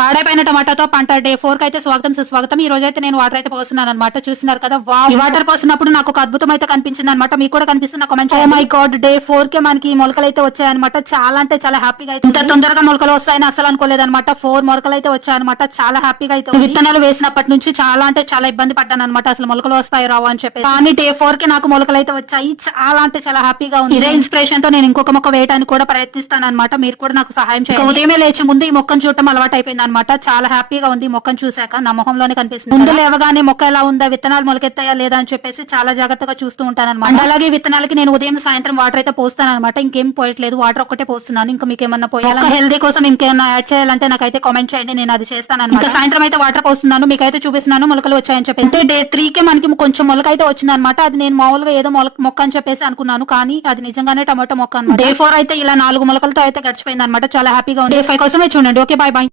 పాడైపోయిన టమాటాతో పంట డే 4 కి అయితే స్వాగతం సుస్వాగతం. ఈ రోజు అయితే నేను వాటర్ అయితే పోస్తున్నాను అనమాట. చూస్తున్నారు కదా, ఈ వాటర్ పోసినప్పుడు నాకు ఒక అద్భుతం అయితే కనిపించింది అనమాట. మీకు కూడా కనిపిస్తున్న కామెంట్ చేయండి. మై గాడ్, డే 4 కి మనకి మొలకలు అయితే వచ్చాయన్నమాట. చాలా అంటే చాలా హ్యాపీగా అయితే ఇంత తొందరగా మొలకలు వస్తాయని అసలు అనుకోలేదు అనమాట. 4 మొలకలు అయితే వచ్చాయన్నమాట. చాలా హ్యాపీగా అయితే విత్తనాలు వేసినప్పటి నుంచి చాలా అంటే చాలా ఇబ్బంది పడ్డాను అనమాట. అసలు మొలకలు వస్తాయి రావు అని చెప్పి, కానీ డే 4 కి నాకు మొలకలు అయితే వచ్చాయి. చాలా అంటే చాలా హ్యాపీగా ఉంది. ఇదే ఇన్స్పిరేషన్ తో నేను ఇంకొక మొక్క వేయడానికి కూడా ప్రయత్నిస్తాను అనమాట. మీరు కూడా నాకు సహాయం చేయండి. ఉదయమే లేచి ముందు ఈ మొక్కను చూడటం అలవాటు అయిపోయింది అనమాట. చాలా హ్యాపీగా ఉంది మొక్కను చూసాక. నా మొహంలోనే కనిపిస్తుంది. ముందు లేవగానే మొక్క ఎలా ఉందా, విత్తనాలు మొలకెత్తాయా లేదా అని చెప్పేసి చాలా జాగ్రత్తగా చూస్తూ ఉంటాను అనమాట. అలాగే విత్తనాలకి నేను ఉదయం సాయంత్రం వాటర్ అయితే పోస్తాను అనమాట. ఇంకేం పోయట్లేదు, వాటర్ ఒక్కటే పోస్తున్నాను. ఇంకా మీకు ఏమన్నా పోయాలి, హెల్దీ కోసం ఇంకేమన్నా యాడ్ చేయాలంటే నాకైతే కామెంట్ చేయండి, నేను అది చేస్తాను అనమాట. ఇంకా సాయంత్రం అయితే వాటర్ పోస్తున్నాను, మీకైతే చూపిస్తున్నాను మొలకలు వచ్చాయని చెప్పేసి. డే 3 కి మనకి కొంచెం మొలక అయితే వచ్చింది అనమాట. అది నేను మామూలుగా ఏదో మొక్క అని చెప్పేసి అనుకున్నాను, కానీ అది నిజంగానే టమాటో మొక్క అనమాట. డే 4 అయితే ఇలా 4 మొలకలతో అయితే గడిచిపోయింది అనమాట. చాలా హ్యాపీగా ఉంది. డే 5 కోసమే చూడండి. Okay, bye bye.